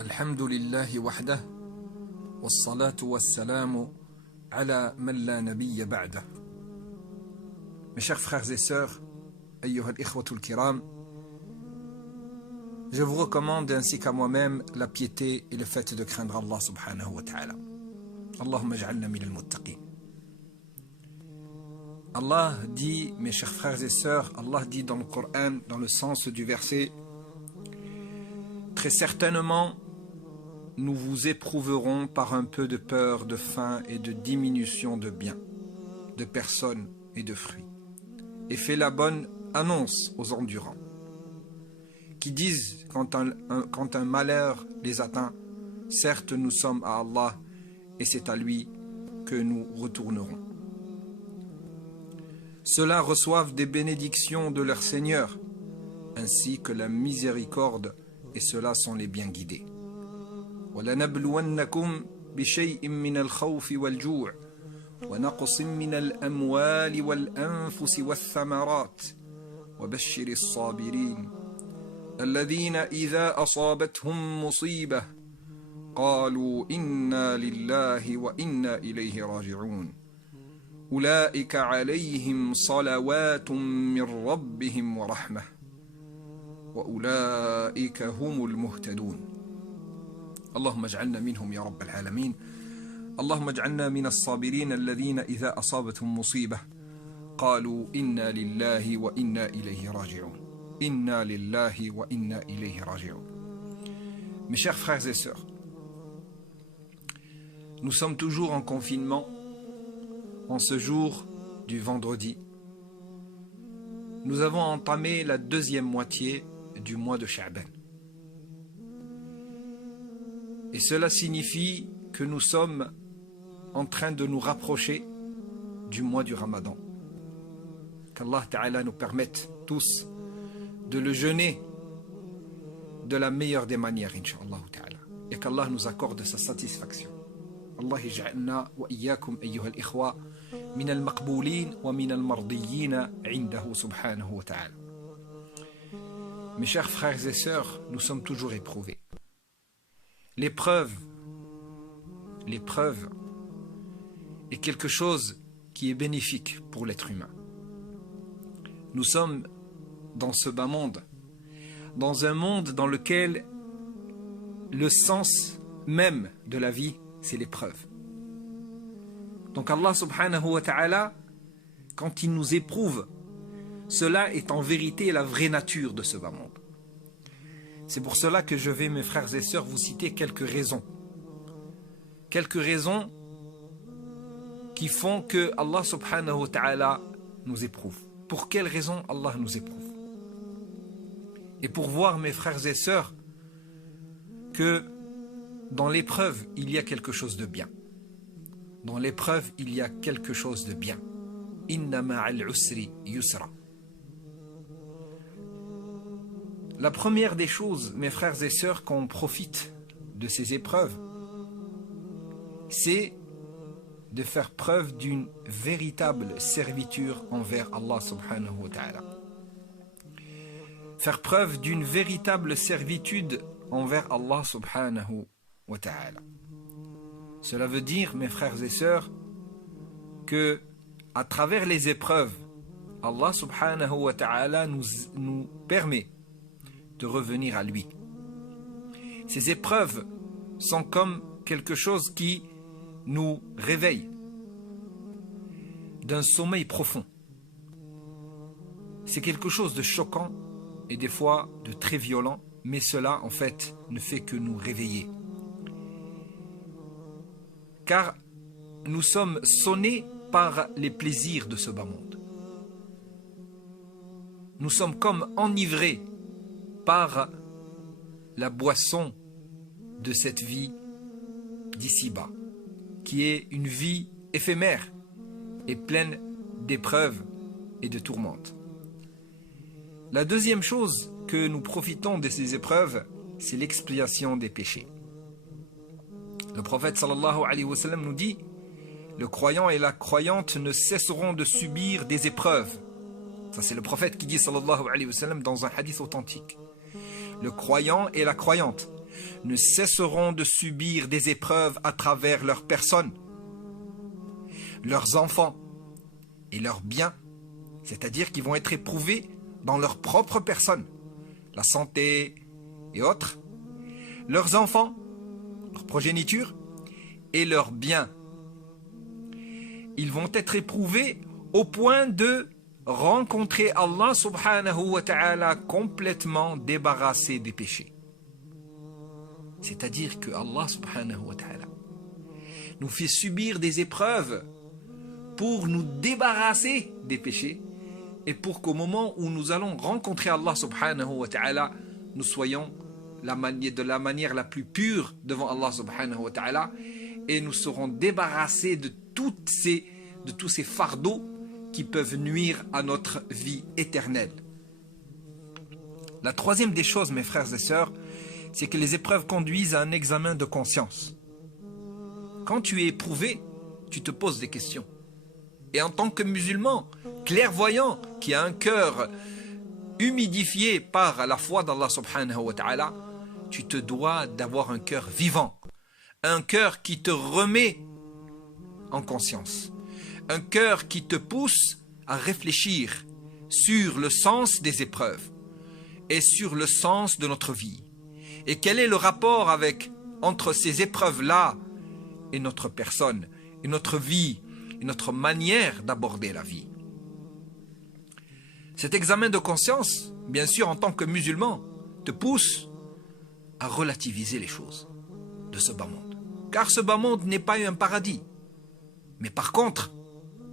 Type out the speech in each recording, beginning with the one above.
الحمد لله وحده والصلاة والسلام على من لا نبي بعده. Mes chers frères et sœurs, أيها الإخوة الكرام, je vous recommande ainsi qu'à moi-même la piété et le fait de craindre Allah subhanahu wa ta'ala. Allahumma ij'alna min al-muttaqin. Allah dit, mes chers frères et sœurs, Allah dit dans le Coran, dans le sens du verset, très certainement, nous vous éprouverons par un peu de peur, de faim et de diminution de biens, de personnes et de fruits. Et fais la bonne annonce aux endurants, qui disent quand un malheur les atteint, certes nous sommes à Allah et c'est à lui que nous retournerons. Ceux-là reçoivent des bénédictions de leur Seigneur, ainsi que la miséricorde, et ceux-là sont les bien guidés. وَلَنَبْلُوَنَّكُمْ بِشَيْءٍ مِّنَ الْخَوْفِ وَالْجُوعِ وَنَقْصٍ مِّنَ الْأَمْوَالِ وَالْأَنفُسِ وَالثَّمَرَاتِ وَبَشِّرِ الصَّابِرِينَ الَّذِينَ إِذَا أَصَابَتْهُم مُّصِيبَةٌ قَالُوا إِنَّا لِلَّهِ وَإِنَّا إِلَيْهِ رَاجِعُونَ أولئك عليهم صلوات من ربهم ورحمة وأولئك هم المهتدون اللهم اجعلنا منهم يا رب العالمين اللهم اجعلنا من الصابرين الذين إذا أصابتهم مصيبة قالوا إنا لله وإنا إليه راجعون إنا لله وإنا إليه راجعون. Mes chers frères et sœurs, nous sommes toujours en confinement en ce jour du vendredi. Nous avons entamé la deuxième moitié du mois de Sha'ban. Et cela signifie que nous sommes en train de nous rapprocher du mois du Ramadan. Qu'Allah Ta'ala nous permette tous de le jeûner de la meilleure des manières, Inch'Allah Ta'ala. Et qu'Allah nous accorde sa satisfaction. Allah yaj'alna wa iyyakum ayyuha al-ikhwa min al-maqboulin wa min al-mardiyin 'indahu subhanahu wa ta'ala. Mes chers frères et sœurs, nous sommes toujours éprouvés. L'épreuve est quelque chose qui est bénéfique pour l'être humain. Nous sommes dans ce bas monde, dans un monde dans lequel le sens même de la vie, c'est l'épreuve. Donc Allah subhanahu wa ta'ala, quand il nous éprouve, cela est en vérité la vraie nature de ce bas monde. C'est pour cela que je vais, mes frères et sœurs, vous citer quelques raisons. Quelques raisons qui font que Allah subhanahu wa ta'ala nous éprouve. Pour quelles raisons Allah nous éprouve? Et pour voir, mes frères et sœurs, que dans l'épreuve, il y a quelque chose de bien. Dans l'épreuve, il y a quelque chose de bien. Inna ma'al usri yusra. La première des choses, mes frères et sœurs, qu'on profite de ces épreuves, c'est de faire preuve d'une véritable servitude envers Allah subhanahu wa ta'ala. Faire preuve d'une véritable servitude envers Allah subhanahu wa ta'ala. Cela veut dire, mes frères et sœurs, que à travers les épreuves, Allah subhanahu wa ta'ala nous permet de revenir à lui. Ces épreuves sont comme quelque chose qui nous réveille d'un sommeil profond. C'est quelque chose de choquant et des fois de très violent, mais cela en fait ne fait que nous réveiller. Car nous sommes sonnés par les plaisirs de ce bas monde. Nous sommes comme enivrés par la boisson de cette vie d'ici-bas, qui est une vie éphémère et pleine d'épreuves et de tourmentes. La deuxième chose que nous profitons de ces épreuves, c'est l'expiation des péchés. Le prophète sallallahu alayhi wa sallam nous dit: le croyant et la croyante ne cesseront de subir des épreuves. Ça, c'est le prophète qui dit sallallahu alayhi wa sallam dans un hadith authentique. Le croyant et la croyante ne cesseront de subir des épreuves à travers leurs personnes, leurs enfants et leurs biens, c'est-à-dire qu'ils vont être éprouvés dans leur propre personne, la santé et autres, leurs enfants, leur progéniture et leurs biens. Ils vont être éprouvés au point de rencontrer Allah subhanahu wa ta'ala complètement débarrassé des péchés. C'est-à-dire que Allah subhanahu wa ta'ala nous fait subir des épreuves pour nous débarrasser des péchés et pour qu'au moment où nous allons rencontrer Allah subhanahu wa ta'ala, nous soyons de la manière la plus pure devant Allah subhanahu wa ta'ala et nous serons débarrassés de tous ces fardeaux qui peuvent nuire à notre vie éternelle. La troisième des choses, mes frères et sœurs, c'est que les épreuves conduisent à un examen de conscience. Quand tu es éprouvé, tu te poses des questions. Et en tant que musulman, clairvoyant, qui a un cœur humidifié par la foi d'Allah subhanahu wa ta'ala, tu te dois d'avoir un cœur vivant, un cœur qui te remet en conscience, un cœur qui te pousse à réfléchir sur le sens des épreuves et sur le sens de notre vie. Et quel est le rapport entre ces épreuves-là et notre personne, et notre vie, et notre manière d'aborder la vie. Cet examen de conscience, bien sûr, en tant que musulman, te pousse à relativiser les choses de ce bas monde. Car ce bas monde n'est pas un paradis. Mais par contre,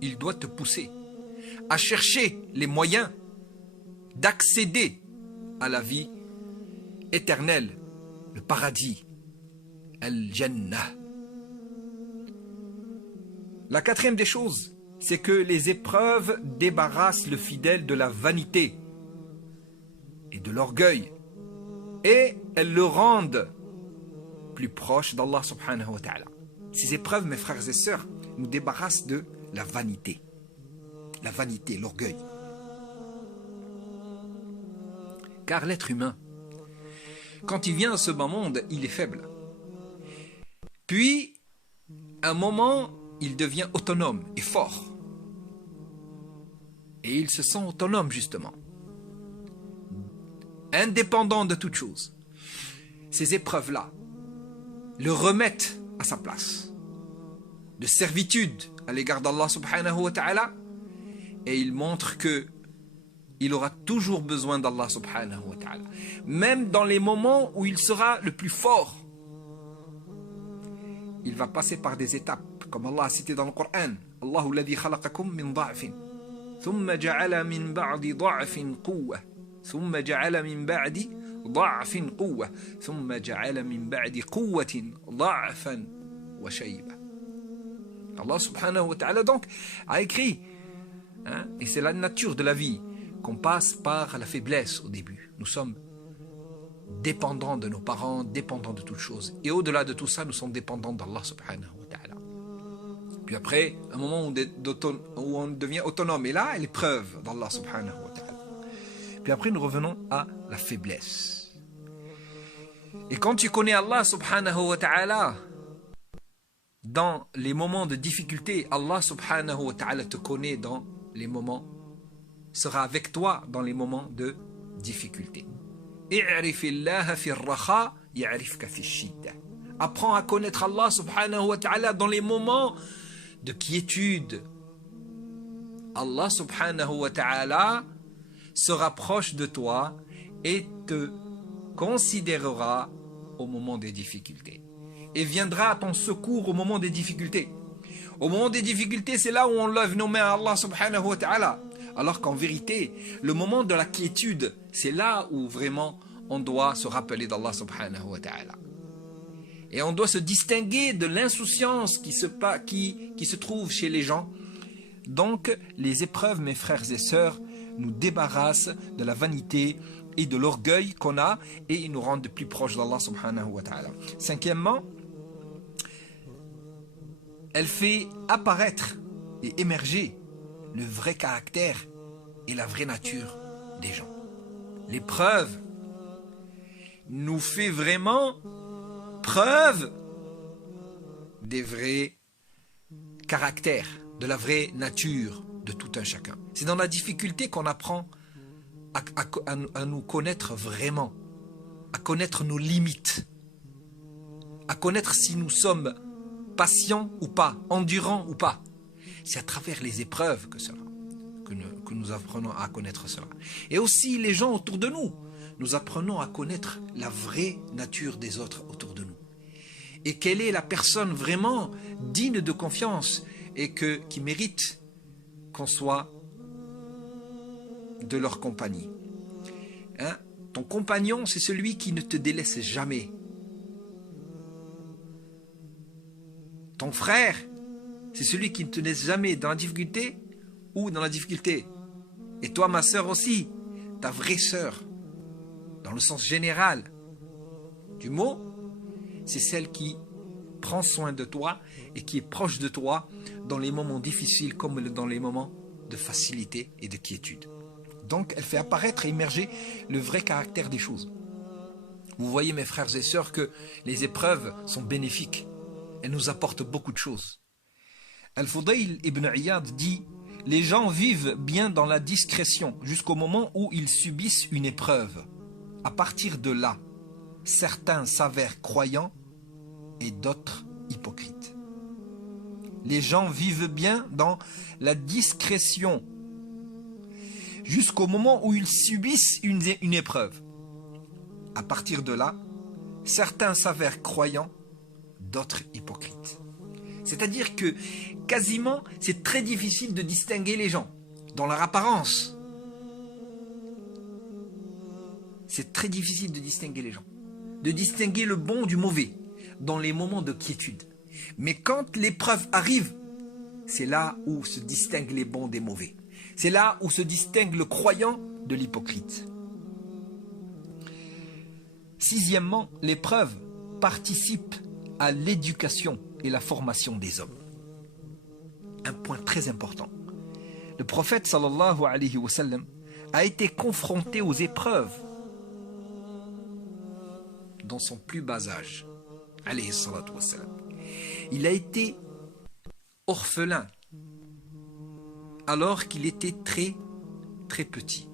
il doit te pousser à chercher les moyens d'accéder à la vie éternelle, le paradis, Al-Jannah. La quatrième des choses, c'est que les épreuves débarrassent le fidèle de la vanité et de l'orgueil et elles le rendent plus proche d'Allah subhanahu wa ta'ala. Ces épreuves, mes frères et sœurs, nous débarrassent de la vanité, l'orgueil. Car l'être humain, quand il vient à ce bas monde, il est faible. Puis, à un moment, il devient autonome et fort. Et il se sent autonome, justement. Indépendant de toute chose. Ces épreuves-là le remettent à sa place de servitude à l'égard d'Allah subhanahu wa ta'ala, et il montre que il aura toujours besoin d'Allah subhanahu wa ta'ala, même dans les moments où il sera le plus fort. Il va passer par des étapes, comme Allah a cité dans le Coran. Allahu alladhi khalaqakum min da'fin thumma ja'ala min ba'di da'fin quwwa thumma ja'ala min ba'di da'fin quwwa thumma ja'ala min ba'di quwwatin da'fan wa shayba. Allah subhanahu wa ta'ala donc a écrit, et c'est la nature de la vie, qu'on passe par la faiblesse au début. Nous sommes dépendants de nos parents, dépendants de toutes choses. Et au-delà de tout ça, nous sommes dépendants d'Allah subhanahu wa ta'ala. Puis après, un moment où on devient autonome, et là, l'épreuve d'Allah subhanahu wa ta'ala. Puis après, nous revenons à la faiblesse. Et quand tu connais Allah subhanahu wa ta'ala, dans les moments de difficulté, Allah subhanahu wa ta'ala te connaît dans les moments, sera avec toi dans les moments de difficulté. Apprends à connaître Allah subhanahu wa ta'ala dans les moments de quiétude. Allah subhanahu wa ta'ala se rapproche de toi et te considérera au moment des difficultés. Et viendra à ton secours au moment des difficultés. Au moment des difficultés, c'est là où on lève nos mains à Allah subhanahu wa ta'ala. Alors qu'en vérité, le moment de la quiétude, c'est là où vraiment on doit se rappeler d'Allah subhanahu wa ta'ala. Et on doit se distinguer de l'insouciance qui se trouve chez les gens. Donc, les épreuves, mes frères et sœurs, nous débarrassent de la vanité et de l'orgueil qu'on a et ils nous rendent plus proches d'Allah subhanahu wa ta'ala. Cinquièmement, elle fait apparaître et émerger le vrai caractère et la vraie nature des gens. L'épreuve nous fait vraiment preuve des vrais caractères, de la vraie nature de tout un chacun. C'est dans la difficulté qu'on apprend à nous connaître vraiment, à connaître nos limites, à connaître si nous sommes patients ou pas, endurants ou pas. C'est à travers les épreuves que nous apprenons à connaître cela. Et aussi les gens autour de nous. Nous apprenons à connaître la vraie nature des autres autour de nous. Et quelle est la personne vraiment digne de confiance et qui mérite qu'on soit de leur compagnie. Hein? Ton compagnon, c'est celui qui ne te délaisse jamais. Ton frère, c'est celui qui ne te laisse jamais dans la difficulté ou dans la difficulté. Et toi, ma sœur aussi, ta vraie sœur, dans le sens général du mot, c'est celle qui prend soin de toi et qui est proche de toi dans les moments difficiles comme dans les moments de facilité et de quiétude. Donc, elle fait apparaître et émerger le vrai caractère des choses. Vous voyez, mes frères et sœurs, que les épreuves sont bénéfiques. Elles nous apportent beaucoup de choses. Al-Fudayl ibn Iyad dit « Les gens vivent bien dans la discrétion jusqu'au moment où ils subissent une épreuve. À partir de là, certains s'avèrent croyants et d'autres hypocrites. » Les gens vivent bien dans la discrétion jusqu'au moment où ils subissent une épreuve. À partir de là, certains s'avèrent croyants, d'autres hypocrites. C'est-à-dire que quasiment, c'est très difficile de distinguer les gens dans leur apparence. C'est très difficile de distinguer les gens, de distinguer le bon du mauvais dans les moments de quiétude. Mais quand l'épreuve arrive, c'est là où se distinguent les bons des mauvais. C'est là où se distingue le croyant de l'hypocrite. Sixièmement, l'épreuve participe à l'éducation et la formation des hommes. Un point très important. Le prophète sallallahu alayhi wa sallam a été confronté aux épreuves dans son plus bas âge. Alayhi salatu wa sallam. Il a été orphelin alors qu'il était très très petit.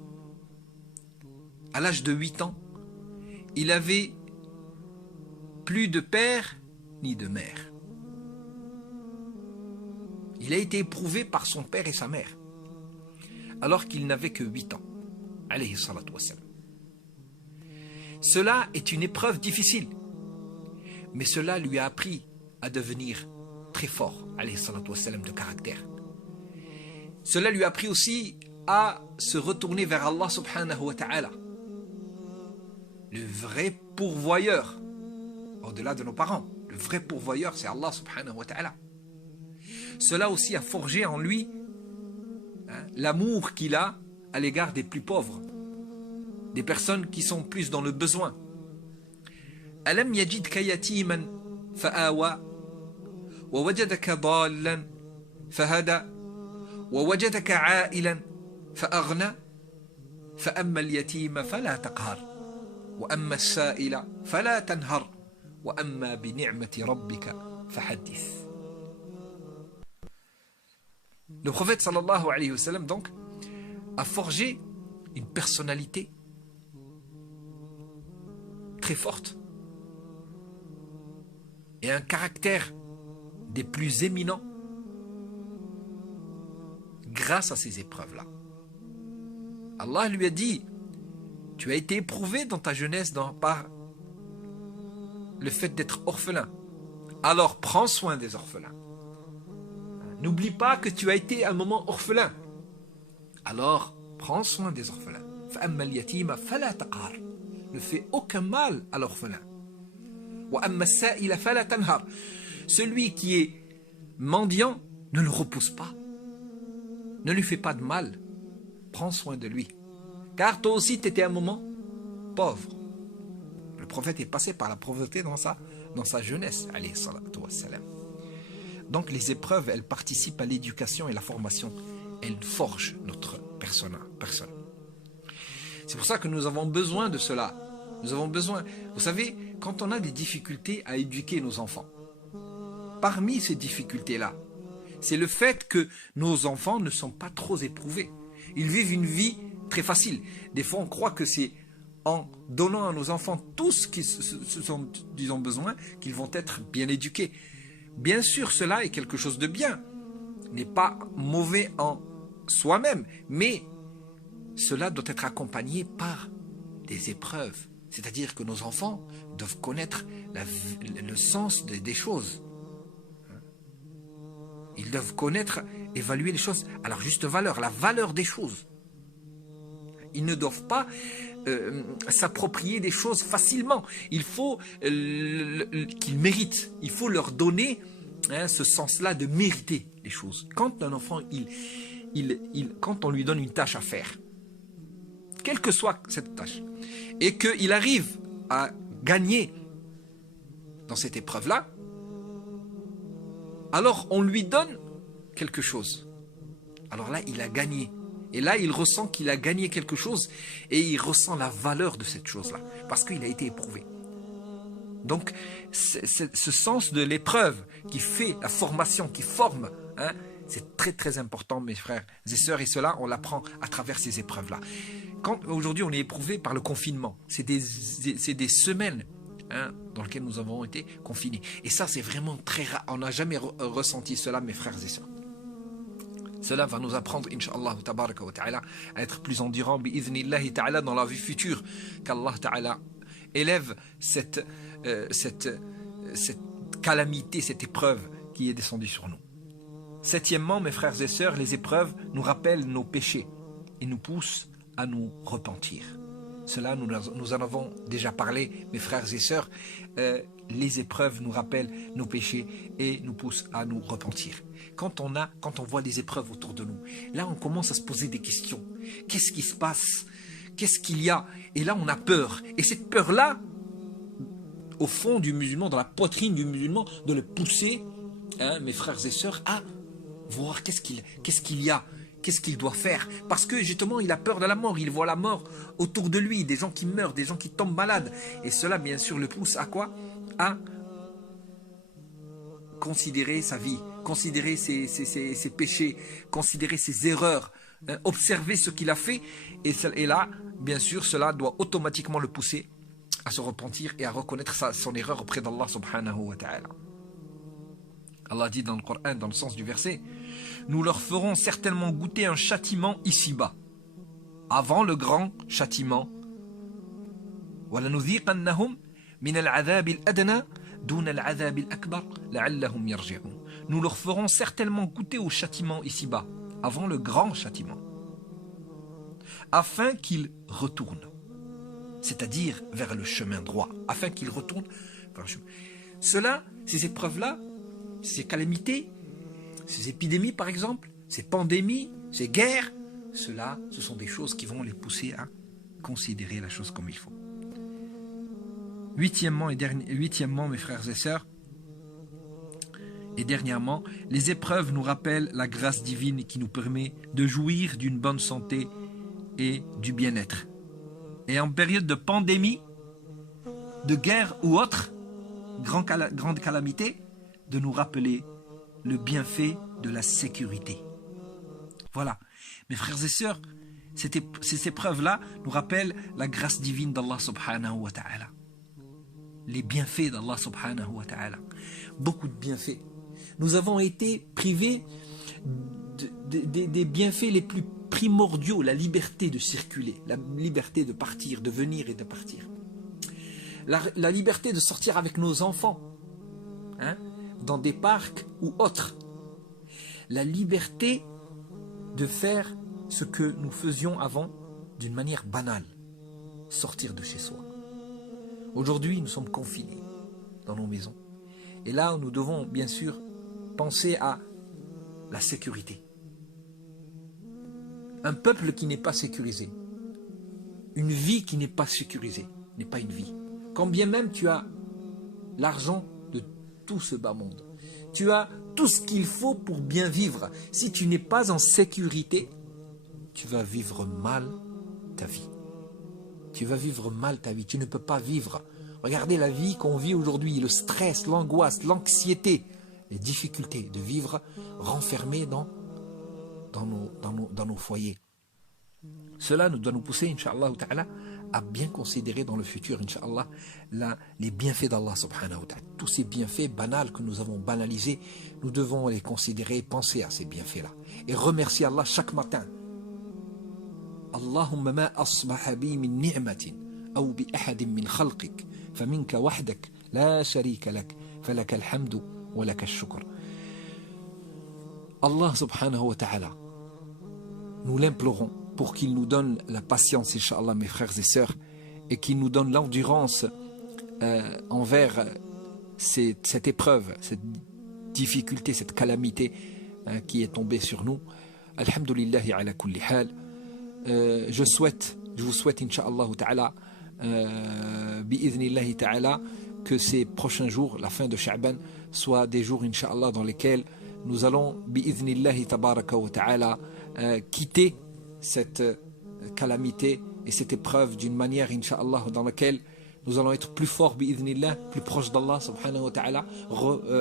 À l'âge de 8 ans, il avait plus de père ni de mère. Il a été éprouvé par son père et sa mère alors qu'il n'avait que 8 ans. Alayhi salatu wa sallam. Cela est une épreuve difficile, mais cela lui a appris à devenir très fort, alayhi salatu wa sallam, de caractère. Cela lui a appris aussi à se retourner vers Allah subhanahu wa ta'ala, le vrai pourvoyeur, au-delà de nos parents. Le vrai pourvoyeur, c'est Allah subhanahu wa ta'ala. Cela aussi a forgé en lui l'amour qu'il a à l'égard des plus pauvres, des personnes qui sont plus dans le besoin. Alam yajidka yatiman fa'awa wa wajadaka dallan fahada wa wajadaka a'ilan fa'aghna fa'amma al-yatima fala taqhar wa amma as-sa'ila fala tanhar wa amma bi ni'mati rabbika fahaddith. Le prophète sallallahu alayhi wa sallam donc a forgé une personnalité très forte et un caractère des plus éminents grâce à ces épreuves-là. Allah lui a dit: tu as été éprouvé dans ta jeunesse par le fait d'être orphelin. Alors prends soin des orphelins. N'oublie pas que tu as été à un moment orphelin. Alors prends soin des orphelins. Ne fais aucun mal à l'orphelin. Celui qui est mendiant, ne le repousse pas. Ne lui fais pas de mal. Prends soin de lui. Car toi aussi, tu étais à un moment pauvre. Le prophète est passé par la pauvreté dans sa jeunesse. Alayhi salatu wassalam. Donc les épreuves, elles participent à l'éducation et la formation. Elles forgent notre personne. C'est pour ça que nous avons besoin de cela. Nous avons besoin. Vous savez, quand on a des difficultés à éduquer nos enfants, parmi ces difficultés-là, c'est le fait que nos enfants ne sont pas trop éprouvés. Ils vivent une vie très facile. Des fois, on croit que c'est en donnant à nos enfants tout ce qu'ils ont besoin qu'ils vont être bien éduqués. Bien sûr, cela est quelque chose de bien, n'est pas mauvais en soi-même, mais cela doit être accompagné par des épreuves. C'est-à-dire que nos enfants doivent connaître le sens des choses. Ils doivent connaître, évaluer les choses à leur juste valeur, la valeur des choses. Ils ne doivent pas s'approprier des choses facilement. Il faut qu'ils méritent. Il faut leur donner ce sens-là de mériter les choses. Quand un enfant, quand on lui donne une tâche à faire, quelle que soit cette tâche, et qu'il arrive à gagner dans cette épreuve-là, alors on lui donne quelque chose. Alors là, il a gagné. Et là, il ressent qu'il a gagné quelque chose et il ressent la valeur de cette chose-là parce qu'il a été éprouvé. Donc, ce sens de l'épreuve qui fait la formation, qui forme, c'est très très important, mes frères et sœurs, et cela, on l'apprend à travers ces épreuves-là. Aujourd'hui, on est éprouvé par le confinement. C'est des semaines dans lesquelles nous avons été confinés. Et ça, c'est vraiment très rare. On n'a jamais ressenti cela, mes frères et sœurs. Cela va nous apprendre, Inch'Allah, à être plus endurants, bi'idhnillahi ta'ala, dans la vie future, qu'Allah ta'ala élève cette calamité, cette épreuve qui est descendue sur nous. Septièmement, mes frères et sœurs, les épreuves nous rappellent nos péchés et nous poussent à nous repentir. Cela, nous en avons déjà parlé, mes frères et sœurs. Les épreuves nous rappellent nos péchés et nous poussent à nous repentir. Quand on voit des épreuves autour de nous, là on commence à se poser des questions. Qu'est-ce qui se passe? Qu'est-ce qu'il y a? Et là on a peur. Et cette peur-là, au fond du musulman, dans la poitrine du musulman, de le pousser, mes frères et sœurs, à voir qu'est-ce qu'il y a, qu'est-ce qu'il doit faire. Parce que justement il a peur de la mort, il voit la mort autour de lui, des gens qui meurent, des gens qui tombent malades. Et cela bien sûr le pousse à quoi? À considérer sa vie, considérer ses péchés, considérer ses erreurs, observer ce qu'il a fait. Et là, bien sûr, cela doit automatiquement le pousser à se repentir et à reconnaître son erreur auprès d'Allah subhanahu wa ta'ala. Allah dit dans le Coran, dans le sens du verset, nous leur ferons certainement goûter un châtiment ici-bas, avant le grand châtiment. وَلَنُذِيقَنَّهُمْ مِنَ الْعَذَابِ الْأَدْنَى دُونَ الْعَذَابِ الْأَكْبَرِ لَعَلَّهُمْ يَرْجِعُونَ. Nous leur ferons certainement goûter au châtiment ici-bas, avant le grand châtiment, afin qu'ils retournent, c'est-à-dire vers le chemin droit, afin qu'ils retournent vers le chemin. Cela, ces épreuves-là, ces calamités, ces épidémies par exemple, ces pandémies, ces guerres, cela, ce sont des choses qui vont les pousser à considérer la chose comme il faut. Huitièmement, mes frères et sœurs, et dernièrement, les épreuves nous rappellent la grâce divine qui nous permet de jouir d'une bonne santé et du bien-être. Et en période de pandémie, de guerre ou autre, grande calamité, de nous rappeler le bienfait de la sécurité. Voilà, mes frères et sœurs, ces épreuves-là nous rappellent la grâce divine d'Allah subhanahu wa ta'ala. Les bienfaits d'Allah subhanahu wa ta'ala. Beaucoup de bienfaits. Nous avons été privés des bienfaits les plus primordiaux, la liberté de circuler, la liberté de partir, de venir et de partir. La liberté de sortir avec nos enfants, dans des parcs ou autres. La liberté de faire ce que nous faisions avant d'une manière banale, sortir de chez soi. Aujourd'hui, nous sommes confinés dans nos maisons. Et là, nous devons bien sûr penser à la sécurité. Un peuple qui n'est pas sécurisé, une vie qui n'est pas sécurisée, n'est pas une vie. Quand bien même tu as l'argent de tout ce bas monde, tu as tout ce qu'il faut pour bien vivre. Si tu n'es pas en sécurité, tu vas vivre mal ta vie. Tu vas vivre mal ta vie. Tu ne peux pas vivre Regardez la vie qu'on vit aujourd'hui, le stress, l'angoisse, l'anxiété, les difficultés de vivre renfermés dans nos foyers. Cela nous doit nous pousser, Inch'Allah ta'ala, à bien considérer dans le futur, Inch'Allah, les bienfaits d'Allah subhanahu wa ta'ala. Tous ces bienfaits banals que nous avons banalisés, nous devons les considérer, penser à ces bienfaits-là. Et remercier Allah chaque matin. Allahumma ma asbaha bi min ni'matin, aw bi ahadin min khalqik, faminka wahdak, la sharika lak, falaka alhamdu, wa laka al-shukr. Allah subhanahu wa ta'ala, nous l'implorons pour qu'il nous donne la patience, Inch'Allah, mes frères et sœurs, et qu'il nous donne l'endurance envers cette épreuve, cette difficulté, cette calamité qui est tombée sur nous. Alhamdulillahi ala kulli hal. Je vous souhaite, Inch'Allah ta'ala, bi'idhnillahi ta'ala, que ces prochains jours, la fin de Sha'ban, soient des jours, Inch'Allah, dans lesquels nous allons, bi'idhnillahi tabaraka wa ta'ala, quitter cette calamité et cette épreuve d'une manière, Inch'Allah, dans laquelle nous allons être plus forts, bi'idhnillah, plus proches d'Allah, subhanahu wa ta'ala,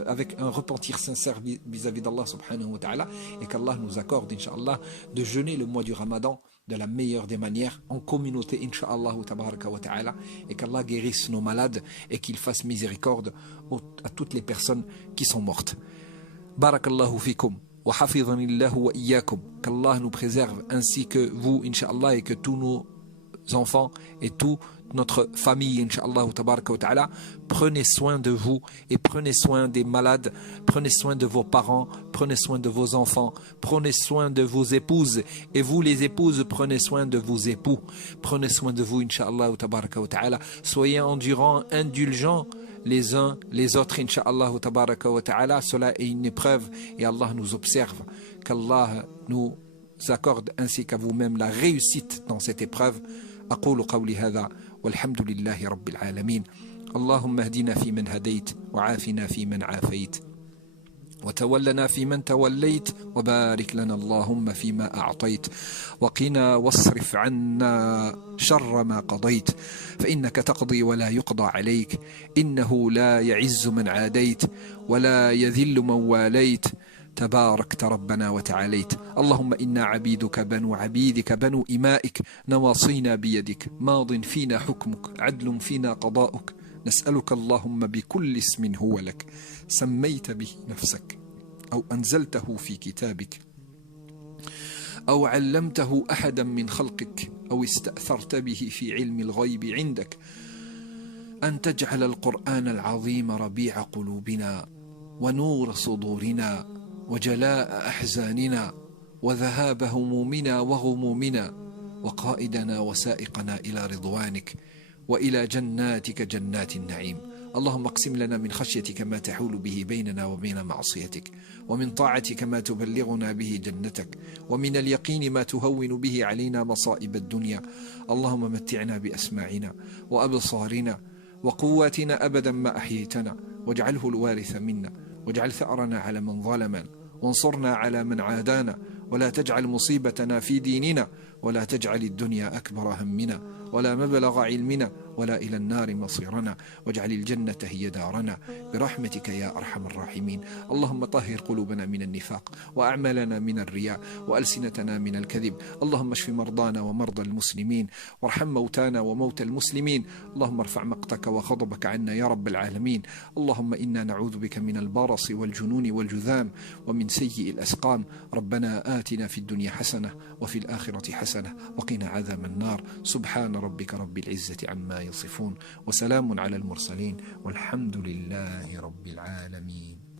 avec un repentir sincère vis-à-vis d'Allah, subhanahu wa ta'ala, et qu'Allah nous accorde, Inch'Allah, de jeûner le mois du Ramadan de la meilleure des manières, en communauté, Inch'Allah, tabaraka wa ta'ala, et qu'Allah guérisse nos malades et qu'il fasse miséricorde à toutes les personnes qui sont mortes. Barakallahu fikum. Qu'Allah nous préserve ainsi que vous, Inch'Allah, et que tous nos enfants et toute notre famille, Inch'Allah, prenez soin de vous et prenez soin des malades, prenez soin de vos parents, prenez soin de vos enfants, prenez soin de vos épouses, et vous les épouses, prenez soin de vos époux, prenez soin de vous, Inch'Allah, soyez endurants, indulgents les uns les autres, Inch'Allah tabaraka wa ta'ala. Cela est une épreuve et Allah nous observe. Qu'Allah nous accorde ainsi qu'à vous-même la réussite dans cette épreuve. أقول قولي هذا والحمد لله رب العالمين. اللهم اهدنا فيمن هديت وعافنا فيمن عافيت وتولنا فيمن توليت وبارك لنا اللهم فيما أعطيت وقنا واصرف عنا شر ما قضيت فإنك تقضي ولا يقضى عليك إنه لا يعز من عاديت ولا يذل من واليت تباركت ربنا وتعاليت. اللهم إنا عبيدك بنو عبيدك بنو إمائك نواصينا بيدك ماض فينا حكمك عدل فينا قضاؤك نسألك اللهم بكل اسم هو لك سميت به نفسك أو أنزلته في كتابك أو علمته أحدا من خلقك أو استأثرت به في علم الغيب عندك أن تجعل القرآن العظيم ربيع قلوبنا ونور صدورنا وجلاء أحزاننا وذهاب همومنا وغمومنا وقائدنا وسائقنا إلى رضوانك وإلى جناتك جنات النعيم. اللهم اقسم لنا من خشيتك ما تحول به بيننا وبين معصيتك ومن طاعتك ما تبلغنا به جنتك ومن اليقين ما تهون به علينا مصائب الدنيا. اللهم متعنا بأسماعنا وأبصارنا وقواتنا أبدا ما أحييتنا واجعله الوارث منا واجعل ثأرنا على من ظلمنا وانصرنا على من عادانا ولا تجعل مصيبتنا في ديننا ولا تجعل الدنيا أكبر همنا ولا مبلغ علمنا ولا إلى النار مصيرنا واجعل الجنة هي دارنا برحمتك يا أرحم الراحمين. اللهم طهر قلوبنا من النفاق وأعمالنا من الرياء وألسنتنا من الكذب. اللهم اشف مرضانا ومرضى المسلمين وارحم موتانا وموتى المسلمين. اللهم ارفع مقتك وغضبك عنا يا رب العالمين. اللهم إنا نعوذ بك من البرص والجنون والجذام ومن سيء الأسقام. ربنا آتنا في الدنيا حسنة وفي الآخرة حسنة وقنا عذاب النار. سبحان ربك رب العزة عما يصفون وسلام على المرسلين والحمد لله رب العالمين.